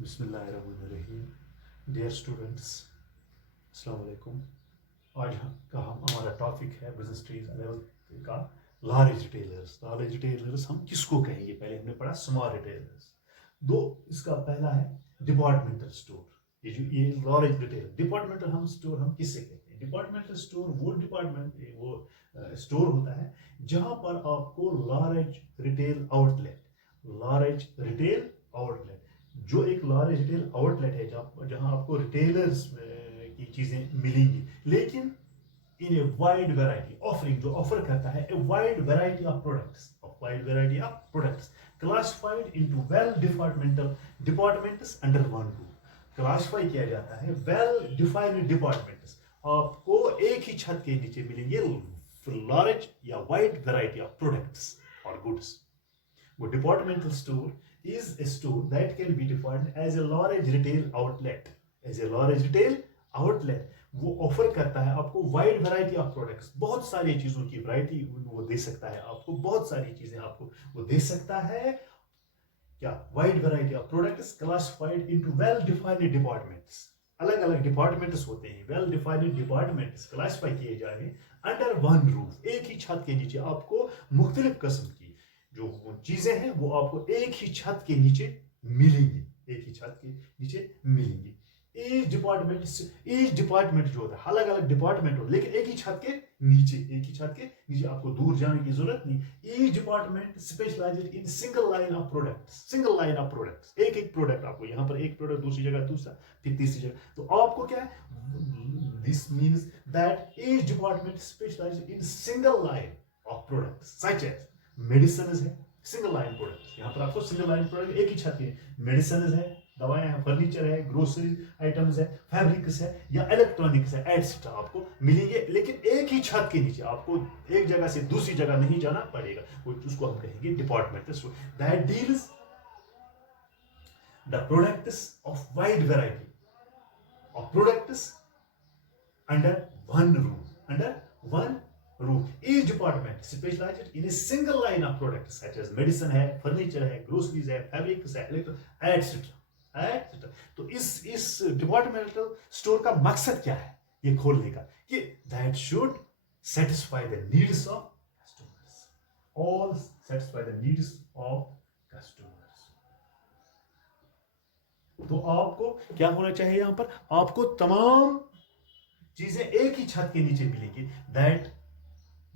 बिस्मिल्लाहिर्रहमानिर्रहीम। Dear students, अस्सलाम वालेकुम। आज का हमारा टॉपिक है बिजनेस ट्रीज लेवल का लार्ज रिटेलर्स। लार्ज रिटेलर्स हम किसको कहेंगे? पहले हमने पढ़ा स्मॉल रिटेलर्स। दो इसका पहला है डिपार्टमेंटल स्टोर। ये लार्ज रिटेलर डिपार्टमेंटल हम स्टोर हम किससे कहते हैं? डिपार्टमेंटल स्टोर वो डिपार्टमेंट वो स्टोर होता है जहां पर आपको लार्ज रिटेल आउटलेट जो एक लार्ज रिटेल आउटलेट है जहां आपको रिटेलर्स की चीजें मिलेंगी, लेकिन इन ए वाइड वैरायटी ऑफरिंग, जो ऑफर करता है a wide variety of products classified into well departments under one roof. Classify किया जाता है वेल डिफाइंड डिपार्टमेंट्स, आपको एक ही छत के नीचे मिलेंगे लार्ज या वाइड वैरायटी ऑफ प्रोडक्ट्स और गुड्स। वो departmental store is a store that can be defined as a large retail outlet. वो ऑफर करता है आपको वाइड वैरायटी ऑफ प्रोडक्ट्स, बहुत सारी चीजों की वैरायटी वो दे सकता है आपको, बहुत सारी चीजें आपको वो दे सकता है। क्या? Wide variety of products classified into well defined departments. अलग अलग डिपार्टमेंट्स होते हैं, वेल डिफाइंड डिपार्टमेंट्स क्लासिफाई किए जाएंगे अंडर वन रूफ, एक ही छत के नीचे आपको मुख्तलिफ किस्म की जो चीजें हैं वो आपको एक ही छत के नीचे मिलेंगी, ईच डिपार्टमेंट जो होता है, अलग अलग डिपार्टमेंट होता है लेकिन एक ही छत के नीचे आपको दूर जाने की जरूरत नहीं। Each department specialised in single line of products, एक एक प्रोडक्ट आपको, यहाँ पर एक प्रोडक्ट, दूसरी जगह दूसरा, फिर तीसरी जगह। तो आपको क्या है? This means that each department specialised in single line of products such as medicine है, सिंगल लाइन प्रोडक्ट। यहाँ पर आपको सिंगल लाइन प्रोडक्ट एक ही छत के, मेडिसिन है, दवाएं हैं, फर्नीचर है, ग्रोसरी आइटम्स है, फैब्रिक्स है या इलेक्ट्रॉनिक्स है, एटसेट्रा आपको मिलेंगे, लेकिन एक ही छत के नीचे। आपको एक जगह से दूसरी जगह नहीं जाना पड़ेगा। उसको हम कहेंगे departmental store that deals the products of wide variety of products under one roof. Each department specialized in a single line of products such as medicine है, furniture है, groceries है, fabrics है, etc. तो इस डिपार्टमेंटल स्टोर का मकसद क्या है ये खोलने का? कि that should satisfy the needs of customers, all satisfy the needs of customers. तो आपको क्या होना चाहिए? यहाँ पर आपको तमाम चीजें एक ही छत के नीचे मिलेंगी। That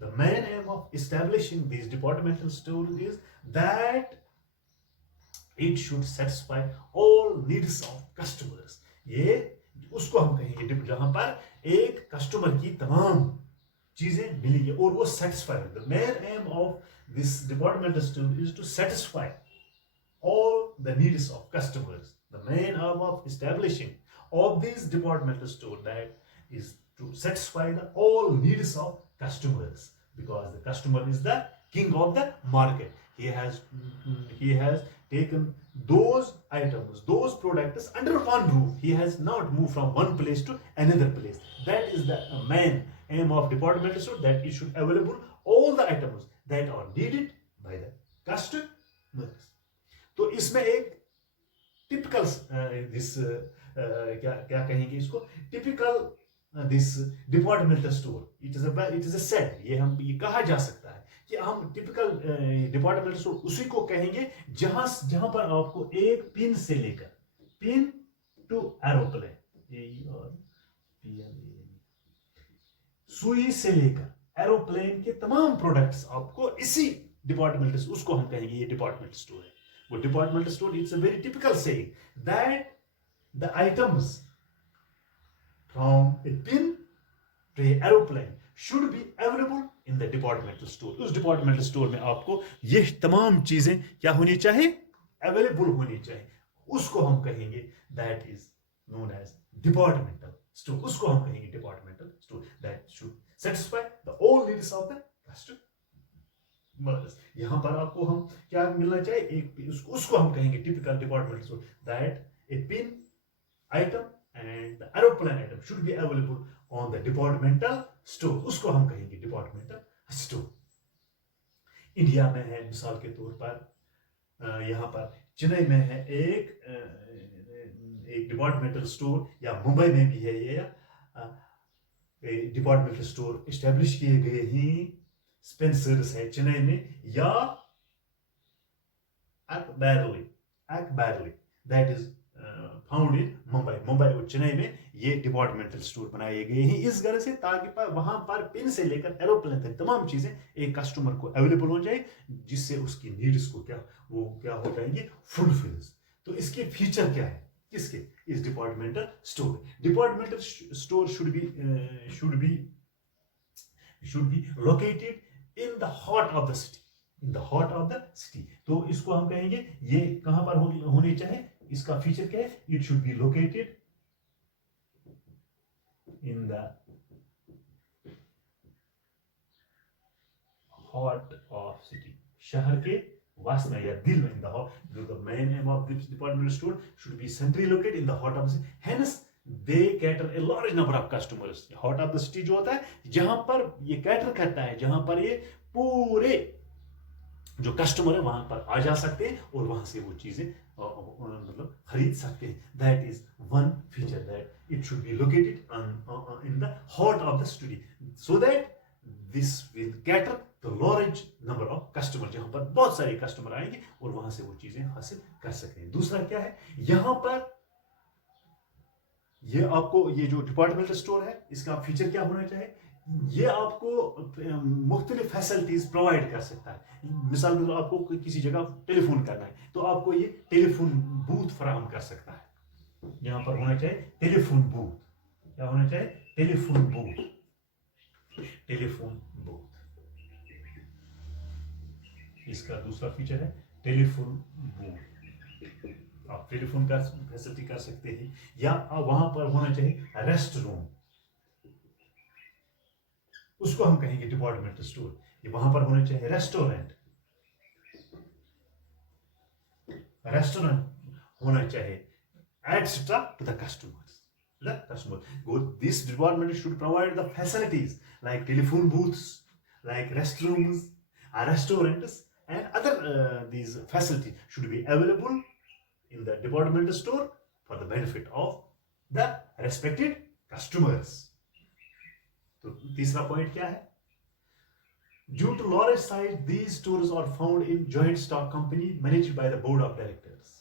the main aim of establishing these departmental stores is that it should satisfy all needs of customers. ये उसको हम कहेंगे जहां पर एक कस्टमर की तमाम चीजें मिलेंगी और वो satisfy। The main aim of this departmental store is to satisfy all the needs of customers. The main aim of establishing of these departmental store that is to satisfy all needs of customers, because the customer is the king of the market. He has taken those items, those products under one roof. He has not moved from one place to another place. That is the main aim of departmental store, that it should available all the items that are needed by the customers. तो इसमें एक typical this क्या कहेंगे इसको, typical this departmental store, it is a set. ये कहा जा सकता है कि हम टिपिकल डिपार्टमेंटल स्टोर उसी को कहेंगे जहां पर आपको एक पिन से लेकर पिन टू एरोप्लेन, सुई से लेकर एरोप्लेन के तमाम प्रोडक्ट्स आपको इसी डिपार्टमेंटल, उसको हम कहेंगे ये डिपार्टमेंटल स्टोर है। वो departmental store, it's a very typical saying that the items from a pin to an aeroplane should be available in the departmental store. उस departmental store में आपको ये तमाम चीजें क्या होनी चाहिए? अवेलेबल होनी चाहिए। उसको हम कहेंगे that is known as departmental store. उसको हम कहेंगे departmental store that should satisfy the all needs of the customers. यहाँ पर आपको हम क्या मिलना चाहिए? एक उसको हम कहेंगे typical departmental store, that a pin item and the aeroplane item should be available on the departmental store. उसको हम कहेंगे departmental store. इंडिया में है मिसाल के तौर पर, यहाँ पर चेन्नई में है एक एक डिपार्टमेंटल स्टोर या मुंबई में भी है ये, डिपार्टमेंटल स्टोर इस्टेब्लिश किए गए हैं, स्पेंसर्स है चेन्नई में, या Akbarli that is found in Mumbai और चेन्नई में ये डिपार्टमेंटल स्टोर बनाए गए हैं इस तरह से, ताकि वहां पर पिन से लेकर एरोप्लेन तक तमाम चीजें एक कस्टमर को अवेलेबल हो जाए, जिससे उसकी नीड्स को क्या हो जाएंगे, फुलफिल्स। तो इसके फीचर क्या है, किसके, इस departmental store should be located in the heart of the city. तो इसको हम कहेंगे ये कहां पर होने चाहिए, इसका फीचर क्या है, it should be located in the heart of city, शहर के वास्त में या दिल में, in the main aim of this departmental store should be centrally located in the heart of the city, hence they cater a large number of customers. Heart of the city जो होता है, जहां पर ये कैटर करता है, जहां पर ये पूरे जो कस्टमर है वहां पर आ जा सकते हैं और वहां से वो चीजें मतलब खरीद सकते हैं। That is one feature, that it should be located in the heart of the city, so that this will cater the large number of customer, जहां पर बहुत सारे कस्टमर आएंगे और वहां से वो चीजें हासिल कर सकते हैं। दूसरा क्या है, यहां पर ये आपको ये जो डिपार्टमेंटल स्टोर है, इसका फीचर क्या होना चाहिए, ये आपको मुख्तलिफ फैसिलिटीज प्रोवाइड कर सकता है। मिसाल के तौर आपको किसी जगह टेलीफोन करना है तो आपको ये टेलीफोन बूथ फराहम कर सकता है। यहां पर होना चाहिए टेलीफोन बूथ, क्या होना चाहिए, टेलीफोन बूथ। इसका दूसरा फीचर है टेलीफोन बूथ, आप टेलीफोन का फैसिलिटी कर सकते हैं। या वहां पर होना चाहिए रेस्ट रूम, उसको हम कहेंगे डिपार्टमेंटल स्टोर। ये वहां पर होना चाहिए रेस्टोरेंट होना चाहिए, etcetera to the customers. This department should provide the facilities like telephone booths, like restrooms, restaurants, and other these facilities should be available in the departmental store for the benefit of the respected customers. तो तीसरा point क्या है, due to large size these stores are found in joint stock company managed by the board of directors.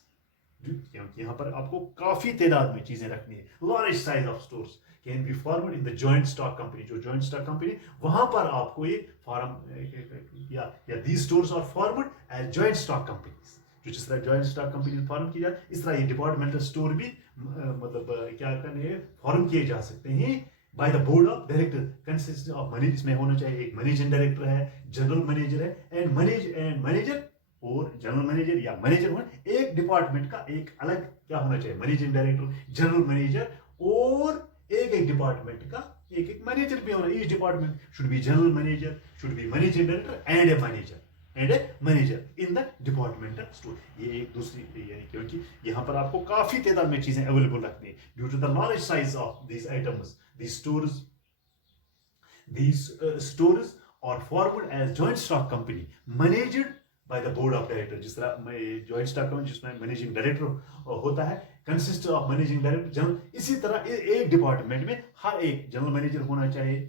क्योंकि यहाँ पर आपको काफी तादाद में चीजें रखनी है, large size of stores can be formed in the joint stock company, जो जॉइंट स्टॉक कंपनी वहां पर आपको ये फॉर्म या these stores are formed as joint stock companies, जो जिस तरह जॉइंट स्टॉक कंपनी फॉर्म की जाए इस तरह ये डिपार्टमेंटल स्टोर भी मतलब क्या करने फॉर्म किए जा सकते हैं bye the board of director, consist of manage, इसमें होना चाहिए एक मैनेजिंग डायरेक्टर है, जनरल मैनेजर है, एंड मैनेजर और जनरल मैनेजर या मैनेजर होना, एक डिपार्टमेंट का एक अलग क्या होना चाहिए, मैनेजिंग डायरेक्टर, जनरल मैनेजर, और एक डिपार्टमेंट का एक मैनेजर भी होना। Each department should be general manager, should be managing director and a manager in the departmental store. ये एक दूसरी यानी क्योंकि यहाँ पर आपको काफी तादाद में चीजें अवेलेबल रखनी है, due to the large size of these items, these stores are formed as joint stock company managed by the board of director। जिस तरह joint stock company जिसमें मैनेजिंग डायरेक्टर होता है, consist of managing director, general, इसी तरह एक department में हर एक जनरल मैनेजर होना चाहिए,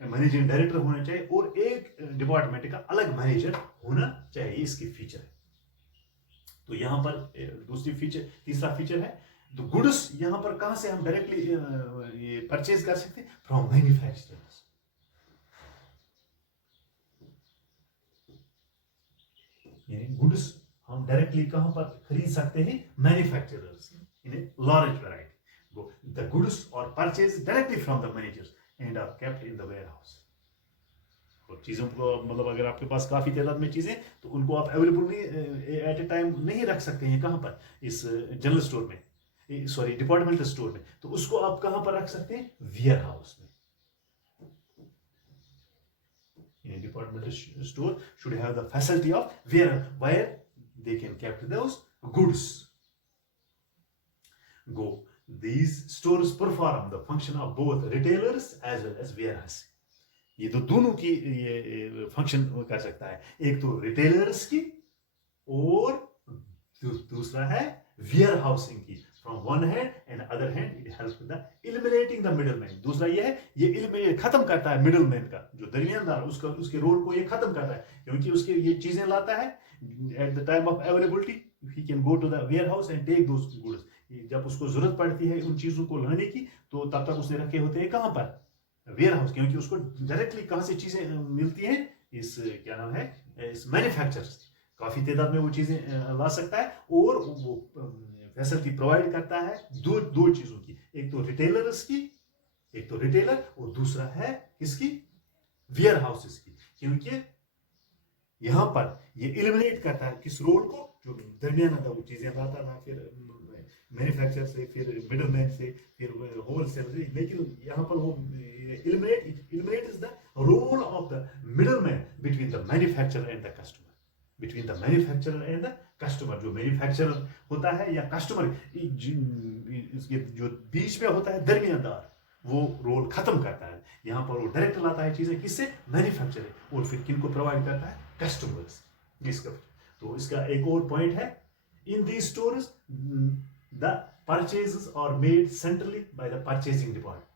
मैनेजिंग डायरेक्टर होना चाहिए, और एक डिपार्टमेंट का अलग मैनेजर होना चाहिए। इसके फीचर है। तो यहां पर तीसरा फीचर है तो गुड्स, यहां पर कहां से हम डायरेक्टली ये परचेज कर सकते हैं, फ्रॉम मैन्युफैक्चरर्स। यानी गुड्स हम डायरेक्टली कहां पर खरीद सकते हैं, manufacturers in a large variety. The goods are purchase directly from the managers and are kept in the warehouse. और चीजों को मतलब अगर आपके पास काफी तादाद में चीजें तो उनको आप अवेलेबल नहीं एट ए टाइम नहीं रख सकते हैं, कहां पर, इस जनरल स्टोर में, सॉरी डिपार्टमेंटल स्टोर में, तो उसको आप कहां पर रख सकते हैं, वेयर हाउस में। Departmental store should have the facility of where they can kept those goods. These stores perform the function of both retailers as well as warehouse. ये तो दोनों की ये फंक्शन कर सकता है, एक तो रिटेलर्स की और दूसरा है वेयर हाउसिंग की, from one hand, and and other hand it helps with the eliminating the middleman. दूसरा ये है, ये एलिमिनेट खत्म करता है मिडलमैन का, जो दरमियानदार उसका उसके रोल को ये खत्म करता है, क्योंकि उसके ये चीजें लाता है at the time of availability he can go to the warehouse and take those goods. जब उसको जरूरत पड़ती है उन चीजों को लाने की, तो तब तक उसने रखे होते हैं कहाँ पर, वेयर हाउस, क्योंकि उसको डायरेक्टली कहाँ से चीजें मिलती हैं, इस क्या नाम है, इस मैन्युफैक्चरर्स। काफी तादाद में वो चीजें ला सकता है, और वो फैसिलिटी प्रोवाइड करता है दो चीजों की, एक तो रिटेलर्स की, एक तो रिटेलर, और दूसरा है किसकी, वेयर हाउसेस की। क्योंकि यहां पर ये एलिमिनेट करता है किस रोल को, जो दरमियान था वो चीजें लाता था, फिर मैन्युफैक्चर से, फिर मिडलमैन से, फिर होलसेल से, लेकिन यहाँ पर वो eliminate is the role of the middleman between the manufacturer and the customer, between the manufacturer and the customer. जो मैन्युफैक्चरर होता है या कस्टमर, इसके जो बीच में होता है दरमियानदार, वो रोल खत्म करता है। यहाँ पर वो डायरेक्ट लाता है चीजें किससे, मैन्युफैक्चरर, और फिर किनको प्रोवाइड करता है, कस्टमर्स। तो इसका एक और पॉइंट है, in the stores the purchases are made centrally by the purchasing department।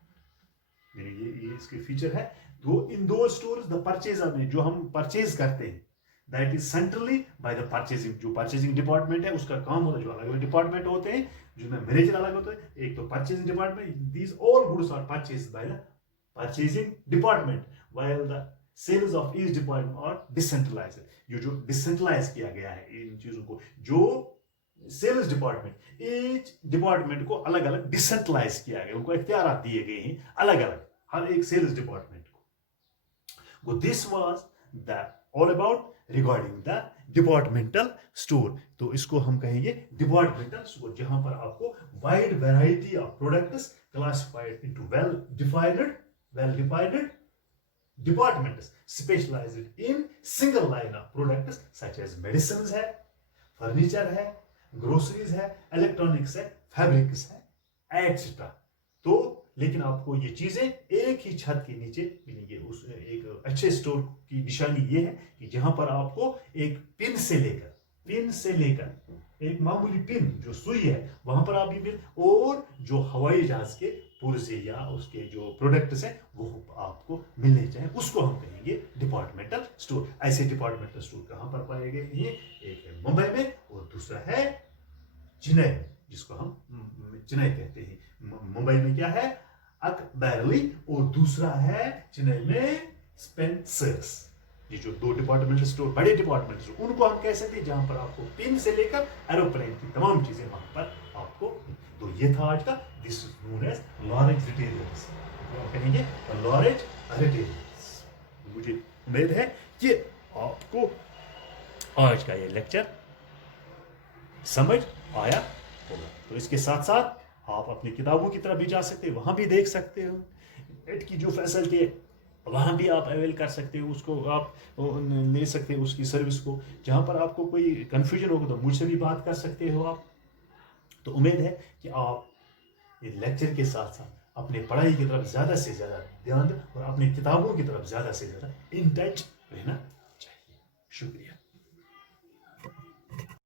ये इसके फीचर है। तो इन दो स्टोर्स द परचेज में जो हम परचेज करते हैं, that is centrally bye the purchasing. जो परचेजिंग डिपार्टमेंट है उसका काम होता है, जो अलग अलग डिपार्टमेंट होते हैं, जिनमें मैनेजर अलग होते हैं, एक तो purchasing department, these all goods are purchased by the purchasing department, while the sales of each department are decentralised. ये जो डिसेंट्रलाइज किया गया है इन चीजों को, जो सेल्स डिपार्टमेंट, ईच डिपार्टमेंट को अलग अलग डिसेंट्रलाइज किया गया, उनको इख्तियार दिए गए हैं अलग अलग हर एक सेल्स डिपार्टमेंट को। This was the all about regarding the departmental store. तो इसको हम कहेंगे डिपार्टमेंटल स्टोर, जहां पर आपको wide variety of products classified into well defined departments specialized in single line of products such as medicines है, furniture है, ग्रोसरीज है, इलेक्ट्रॉनिक्स है, फैब्रिक्स है, एटसेट्रा। तो लेकिन आपको ये चीजें एक ही छत के नीचे मिलेंगी। उस एक अच्छे स्टोर की निशानी ये है कि जहां पर आपको एक पिन से लेकर एक मामूली पिन जो सुई है वहां पर आप भी मिल, और जो हवाई जहाज के पुर्जे या उसके जो प्रोडक्ट्स हैं वो आपको मिलने चाहिए, उसको हम कहेंगे डिपार्टमेंटल स्टोर। ऐसे डिपार्टमेंटल स्टोर कहां पर पाए गए हैं, एक है मुंबई में और दूसरा है चेन्नई, जिसको हम चेन्नई कहते हैं। मुंबई में क्या है, अकबैरली, और दूसरा है चेन्नई में स्पेंसर्स। ये जो दो डिपार्टमेंटल स्टोर, बड़े डिपार्टमेंटल स्टोर, उनको हम कह सकते हैं जहां पर आपको पिन से लेकर एरोप्लेन की तमाम चीजें वहां पर आपको। तो ये था आज का, this is known as large retailers, कहेंगे लॉरेंज रिटेलर्स। मुझे उम्मीद है कि आपको आज का ये लेक्चर समझ आया होगा। तो इसके साथ साथ आप अपनी किताबों की तरफ भी जा सकते हैं, वहां भी देख सकते हो। नेट की जो फैसिलिटी है वहाँ भी आप अवेल कर सकते हो, उसको आप ले सकते हो उसकी सर्विस को। जहाँ पर आपको कोई कन्फ्यूजन होगा तो मुझसे भी बात कर सकते हो आप। तो उम्मीद है कि आप इस लेक्चर के साथ साथ अपने पढ़ाई की तरफ ज़्यादा से ज़्यादा ध्यान दें और अपनी किताबों की तरफ ज़्यादा से ज़्यादा इन टच रहना चाहिए। शुक्रिया।